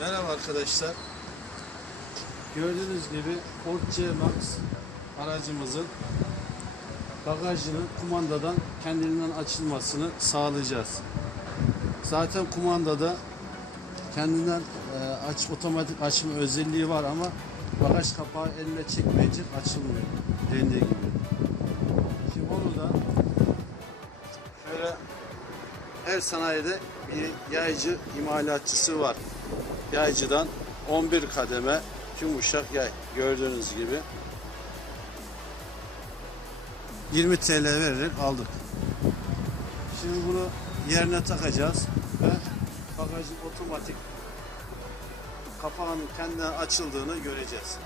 Merhaba arkadaşlar. Gördüğünüz gibi Ford C-Max aracımızın bagajının kumandadan kendiliğinden açılmasını sağlayacağız. Zaten kumandada kendinden e, aç otomatik açma özelliği var ama bagaj kapağı elle çekmeyince açılmıyor. Dendiği gibi. Şimdi onu da şöyle her sanayide bir yaycı imalatçısı var. Yaycıdan 11 kademe yumuşak yay gördüğünüz gibi 20 TL vererek aldık. Şimdi bunu yerine takacağız ve bagajın otomatik kapağının kendinden açıldığını göreceğiz.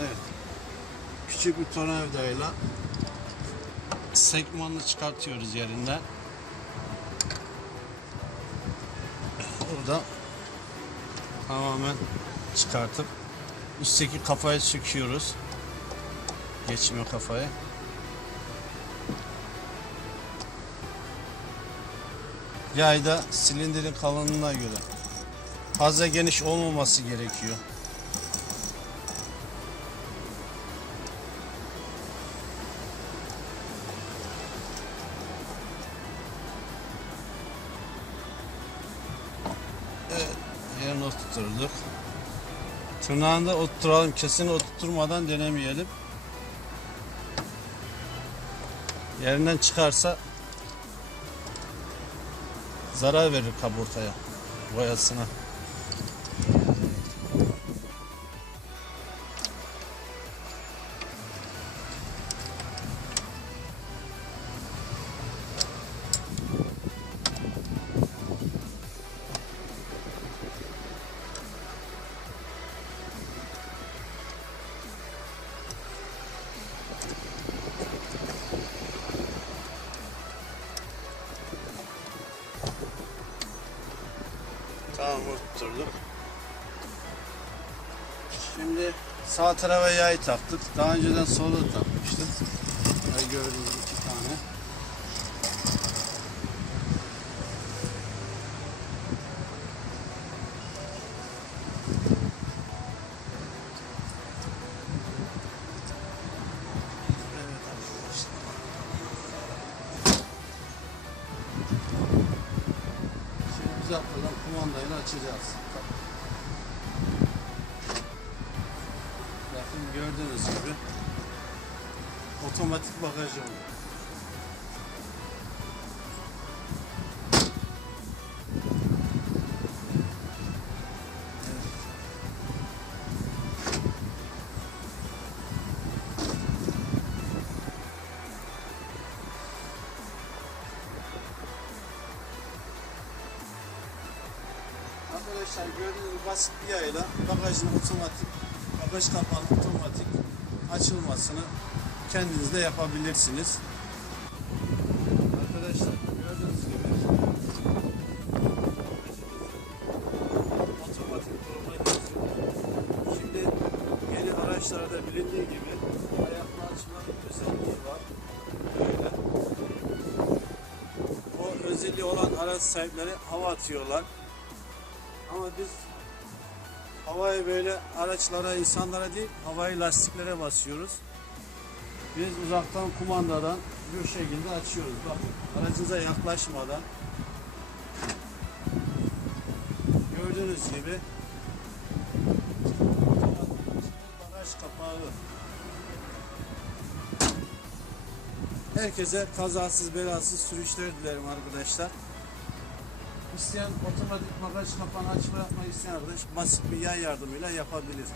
Evet. Küçük bir tornavidayla sekmanını çıkartıyoruz yerinden. Burada tamamen çıkartıp üstteki kafayı söküyoruz. Geçme kafayı. Yayda silindirin kalınlığına göre fazla geniş olmaması gerekiyor. Evet, yerine oturturduk. Tırnağını da oturtalım. Kesin oturtmadan denemeyelim. Yerinden çıkarsa zarar verir kaburtaya, boyasına. Oturduk. Şimdi sağ tarafa yay taktık. Daha önceden sola takmıştık. Gördüğünüz iki Atladan kumandayla açacağız. Bakın gördüğünüz gibi otomatik bagajı var. Arkadaşlar gördüğünüz basit bir yayla bagajın otomatik, bagaj kapağının otomatik açılmasını kendiniz de yapabilirsiniz. Arkadaşlar gördüğünüz gibi otomatik geçiyor. Şimdi yeni araçlarda bilindiği gibi ayakla açma özelliği var. Böyle. O özelliği olan araç sahipleri hava atıyorlar. Ama biz havayı böyle araçlara, insanlara değil, havayı lastiklere basıyoruz. Biz uzaktan kumandadan bu şekilde açıyoruz. Bakın aracınıza yaklaşmadan gördüğünüz gibi bagaj kapağı Herkese kazasız belasız sürüşler dilerim arkadaşlar. İsteyen otomatik bagaj kapağını açma yapmak isteyen arkadaş basit bir yay yardımıyla yapabilir.